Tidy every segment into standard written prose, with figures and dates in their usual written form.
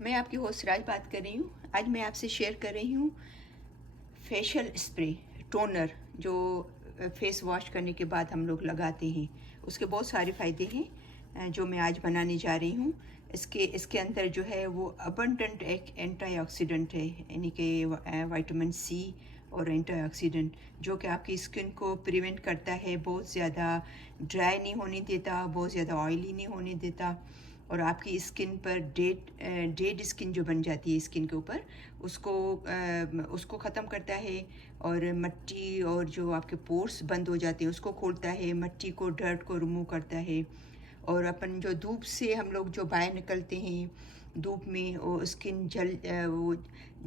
मैं आपकी होस्ट राज बात कर रही हूँ। आज मैं आपसे शेयर कर रही हूँ फेशियल स्प्रे टोनर जो फेस वॉश करने के बाद हम लोग लगाते हैं। उसके बहुत सारे फ़ायदे हैं जो मैं आज बनाने जा रही हूँ। इसके अंदर जो है वो अबंडेंट एक एंटीऑक्सीडेंट है, यानी कि विटामिन सी और एंटीऑक्सीडेंट जो कि आपकी स्किन को प्रिवेंट करता है, बहुत ज़्यादा ड्राई नहीं होने देता, बहुत ज़्यादा ऑयली नहीं होने देता, और आपकी स्किन पर डेड स्किन जो बन जाती है स्किन के ऊपर उसको ख़त्म करता है, और मिट्टी और जो आपके पोर्स बंद हो जाते हैं उसको खोलता है, मिट्टी को, डर्ट को रिमूव करता है। और अपन जो धूप से हम लोग जो बाहर निकलते हैं, धूप में वो स्किन वो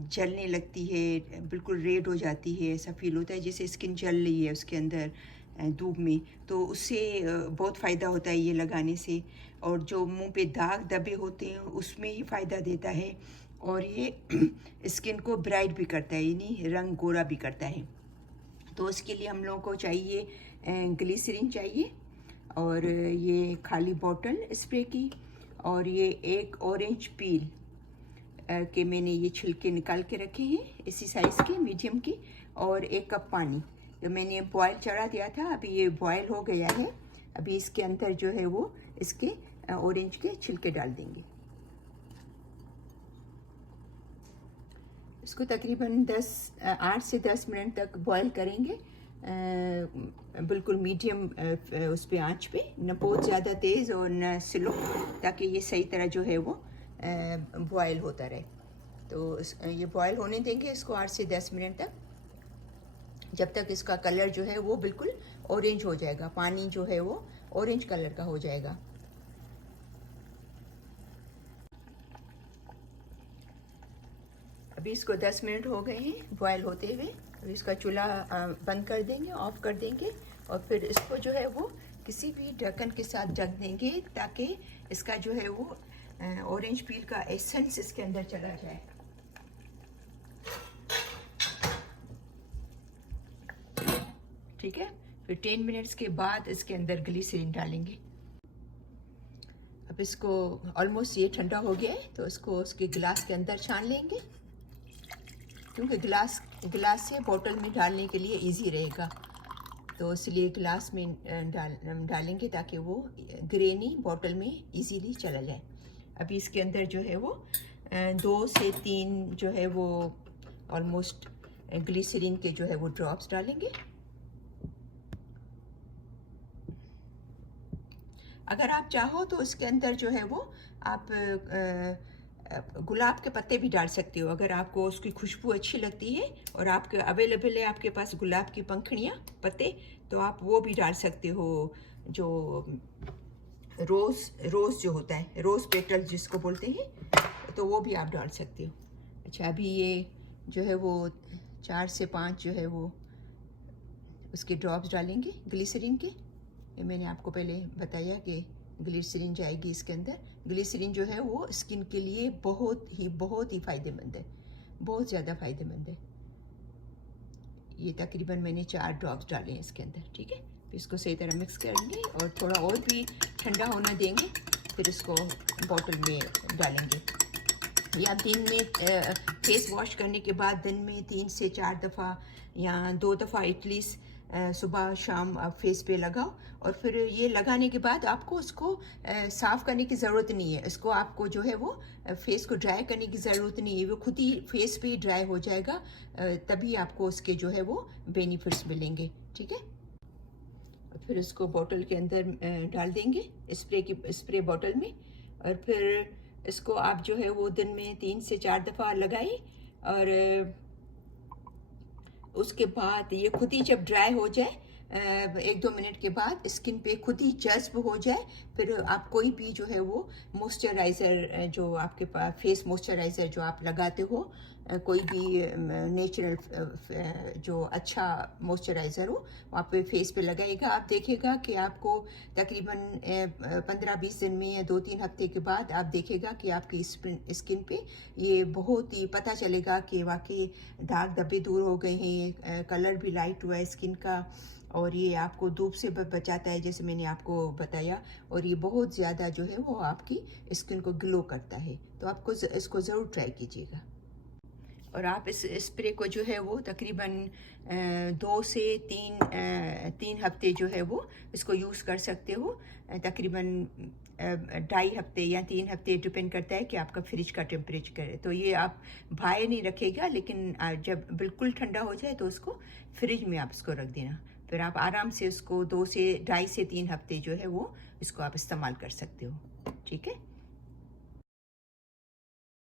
जलने लगती है, बिल्कुल रेड हो जाती है, ऐसा फील होता है जैसे स्किन जल रही है उसके अंदर धूप में। तो उससे बहुत फ़ायदा होता है ये लगाने से। और जो मुंह पे दाग धब्बे होते हैं उसमें ही फ़ायदा देता है, और ये स्किन को ब्राइट भी करता है, यानी रंग गोरा भी करता है। तो इसके लिए हम लोगों को चाहिए ग्लिसरीन चाहिए, और ये खाली बॉटल स्प्रे की, और ये एक ऑरेंज पील के मैंने ये छिलके निकाल के रखे हैं इसी साइज़ के, मीडियम की, और 1 कप पानी जो मैंने बॉयल चढ़ा दिया था, अभी ये बॉयल हो गया है। अभी इसके अंदर जो है वो इसके ऑरेंज के छिलके डाल देंगे। इसको तकरीबन 8 से 10 मिनट तक बॉयल करेंगे, बिल्कुल मीडियम उस पे आँच पे, न बहुत ज़्यादा तेज़ और न स्लो, ताकि ये सही तरह जो है वो बॉयल होता रहे। तो ये बॉयल होने देंगे इसको 8 से 10 मिनट तक, जब तक इसका कलर जो है वो बिल्कुल ऑरेंज हो जाएगा, पानी जो है वो ऑरेंज कलर का हो जाएगा। अभी इसको 10 मिनट हो गए हैं बॉयल होते हुए। अभी इसका चूल्हा बंद कर देंगे, ऑफ कर देंगे, और फिर इसको जो है वो किसी भी ढक्कन के साथ ढक देंगे, ताकि इसका जो है वो ऑरेंज पील का एसेंस इसके अंदर चला जाए। ठीक है, फिर 10 मिनट्स के बाद इसके अंदर ग्लिसरीन डालेंगे। अब इसको ऑलमोस्ट ये ठंडा हो गया है, तो इसको उसके गिलास के अंदर छान लेंगे, क्योंकि गिलास से बोतल में डालने के लिए इजी रहेगा, तो इसलिए गिलास में डालेंगे ताकि वो ग्रेनी बोतल में इजीली चला जाए। अभी इसके अंदर जो है वो 2 से 3 जो है वो ऑलमोस्ट ग्लिसरीन के जो है वो ड्रॉप्स डालेंगे। अगर आप चाहो तो इसके अंदर जो है वो आप गुलाब के पत्ते भी डाल सकते हो, अगर आपको उसकी खुशबू अच्छी लगती है और आपके अवेलेबल है आपके पास गुलाब की पंखुड़ियाँ, पत्ते, तो आप वो भी डाल सकते हो। जो रोज़ जो होता है, रोज़ पेटल जिसको बोलते हैं, तो वो भी आप डाल सकते हो। अच्छा, अभी ये जो है वो 4 से 5 जो है वो उसके ड्रॉप्स डालेंगे ग्लिसरीन के। ये मैंने आपको पहले बताया कि ग्लिसरीन जाएगी इसके अंदर। ग्लिसरीन जो है वो स्किन के लिए बहुत ही फ़ायदेमंद है, बहुत ज़्यादा फ़ायदेमंद है। ये तकरीबन मैंने 4 ड्रॉप्स डाले हैं इसके अंदर। ठीक है, फिर इसको सही तरह मिक्स करेंगे और थोड़ा और भी ठंडा होना देंगे, फिर इसको बॉटल में डालेंगे। या दिन में फेस वॉश करने के बाद दिन में 3 से 4 दफ़ा या 2 दफ़ा एटलीस्ट सुबह शाम आप फेस पे लगाओ, और फिर ये लगाने के बाद आपको उसको साफ़ करने की ज़रूरत नहीं है। इसको आपको जो है वो फेस को ड्राई करने की ज़रूरत नहीं है, वो खुद ही फेस पे ड्राई हो जाएगा, तभी आपको उसके जो है वो बेनिफिट्स मिलेंगे। ठीक है, फिर इसको बॉटल के अंदर डाल देंगे, स्प्रे बॉटल में, और फिर इसको आप जो है वो दिन में 3 से 4 दफ़ा लगाइए, और उसके बाद ये खुद ही जब ड्राई हो जाए, 1-2 मिनट के बाद स्किन पे खुद ही जज्ब हो जाए, फिर आप कोई भी जो है वो मॉइस्चराइज़र, जो आपके पास फेस मॉइस्चराइज़र जो आप लगाते हो, कोई भी नेचुरल जो अच्छा मॉइस्चराइज़र हो, वहाँ पे फेस पे लगाएगा। आप देखिएगा कि आपको तकरीबन 15-20 दिन में या 2-3 हफ्ते के बाद आप देखिएगा कि आपकी स्किन पे ये बहुत ही पता चलेगा कि वाकई दाग धब्बे दूर हो गए हैं, कलर भी लाइट हुआ है स्किन का, और ये आपको धूप से बचाता है, जैसे मैंने आपको बताया। और ये बहुत ज़्यादा जो है वो आपकी स्किन को ग्लो करता है। तो आपको इसको ज़रूर ट्राई कीजिएगा। और आप इस स्प्रे को जो है वो तकरीबन 2 से 3 हफ्ते जो है वो इसको यूज़ कर सकते हो। तकरीबन 2.5 हफ्ते या 3 हफ्ते, डिपेंड करता है कि आपका फ्रिज का टेम्परेचर है। तो ये आप बाहर नहीं रखेगा, लेकिन जब बिल्कुल ठंडा हो जाए तो उसको फ्रिज में आप इसको रख देना। फिर आप आराम से उसको 2 से 2.5 से 3 हफ्ते जो है वो इसको आप इस्तेमाल कर सकते हो। ठीक है।